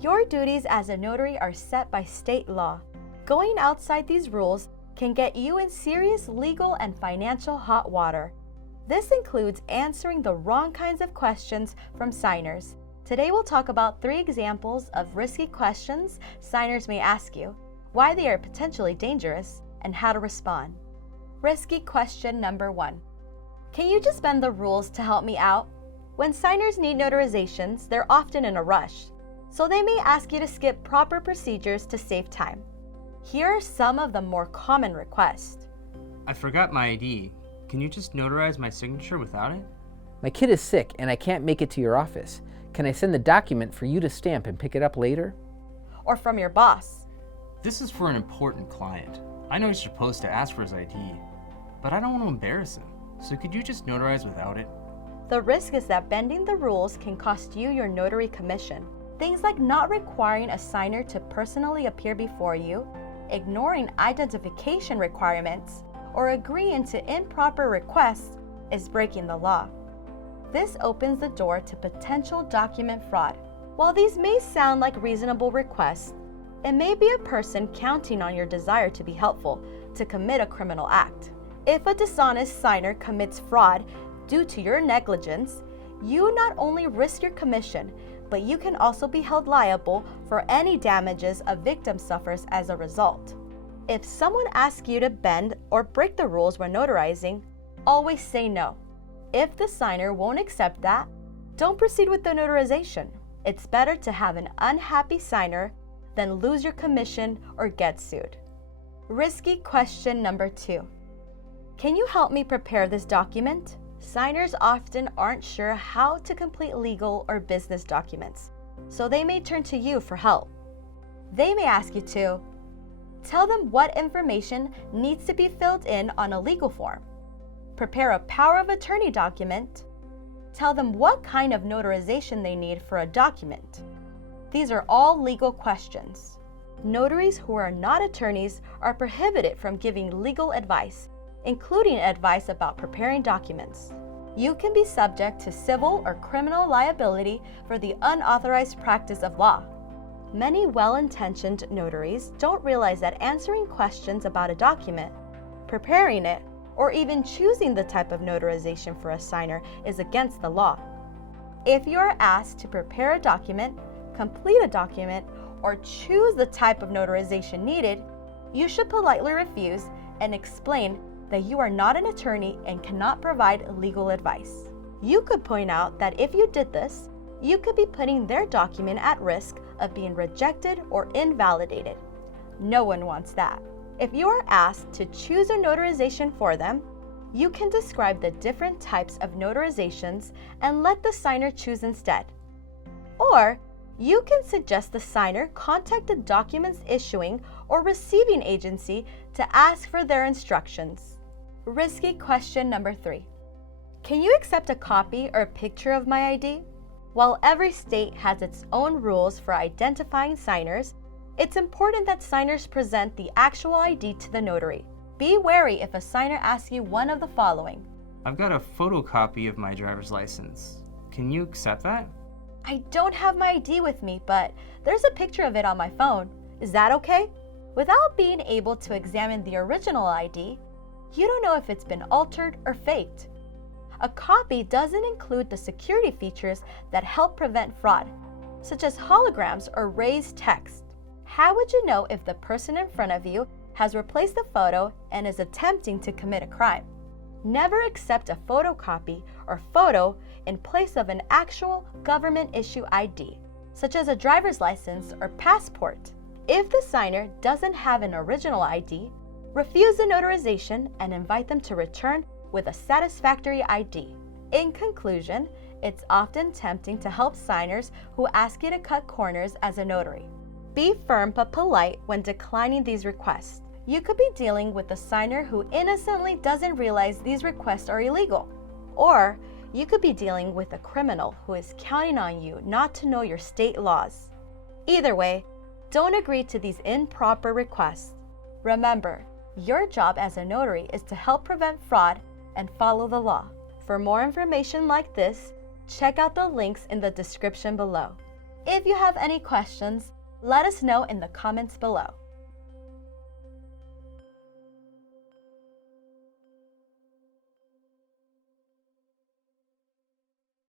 Your duties as a notary are set by state law. Going outside these rules can get you in serious legal and financial hot water. This includes answering the wrong kinds of questions from signers. Today we'll talk about 3 examples of risky questions signers may ask you, why they are potentially dangerous, and how to respond. Risky question number 1. Can you just bend the rules to help me out? When signers need notarizations, they're often in a rush, so they may ask you to skip proper procedures to save time. Here are some of the more common requests. I forgot my ID. Can you just notarize my signature without it? My kid is sick and I can't make it to your office. Can I send the document for you to stamp and pick it up later? Or from your boss. This is for an important client. I know you're supposed to ask for his ID, but I don't want to embarrass him. So could you just notarize without it? The risk is that bending the rules can cost you your notary commission. Things like not requiring a signer to personally appear before you, ignoring identification requirements, or agreeing to improper requests is breaking the law. This opens the door to potential document fraud. While these may sound like reasonable requests, it may be a person counting on your desire to be helpful to commit a criminal act. If a dishonest signer commits fraud due to your negligence, you not only risk your commission, but you can also be held liable for any damages a victim suffers as a result. If someone asks you to bend or break the rules when notarizing, always say no. If the signer won't accept that, don't proceed with the notarization. It's better to have an unhappy signer than lose your commission or get sued. Risky question number 2. Can you help me prepare this document? Signers often aren't sure how to complete legal or business documents, so they may turn to you for help. They may ask you to tell them what information needs to be filled in on a legal form, prepare a power of attorney document, tell them what kind of notarization they need for a document. These are all legal questions. Notaries who are not attorneys are prohibited from giving legal advice, including advice about preparing documents. You can be subject to civil or criminal liability for the unauthorized practice of law. Many well-intentioned notaries don't realize that answering questions about a document, preparing it, or even choosing the type of notarization for a signer is against the law. If you are asked to prepare a document, complete a document, or choose the type of notarization needed, you should politely refuse and explain that you are not an attorney and cannot provide legal advice. You could point out that if you did this, you could be putting their document at risk of being rejected or invalidated. No one wants that. If you are asked to choose a notarization for them, you can describe the different types of notarizations and let the signer choose instead. Or you can suggest the signer contact the document's issuing or receiving agency to ask for their instructions. Risky question number 3. Can you accept a copy or picture of my ID? While every state has its own rules for identifying signers, it's important that signers present the actual ID to the notary. Be wary if a signer asks you one of the following. I've got a photocopy of my driver's license. Can you accept that? I don't have my ID with me, but there's a picture of it on my phone. Is that okay? Without being able to examine the original ID, you don't know if it's been altered or faked. A copy doesn't include the security features that help prevent fraud, such as holograms or raised text. How would you know if the person in front of you has replaced the photo and is attempting to commit a crime? Never accept a photocopy or photo in place of an actual government-issue ID, such as a driver's license or passport. If the signer doesn't have an original ID, refuse the notarization and invite them to return with a satisfactory ID. In conclusion, it's often tempting to help signers who ask you to cut corners as a notary. Be firm but polite when declining these requests. You could be dealing with a signer who innocently doesn't realize these requests are illegal. Or you could be dealing with a criminal who is counting on you not to know your state laws. Either way, don't agree to these improper requests. Remember, your job as a notary is to help prevent fraud and follow the law. For more information like this, check out the links in the description below. If you have any questions, let us know in the comments below.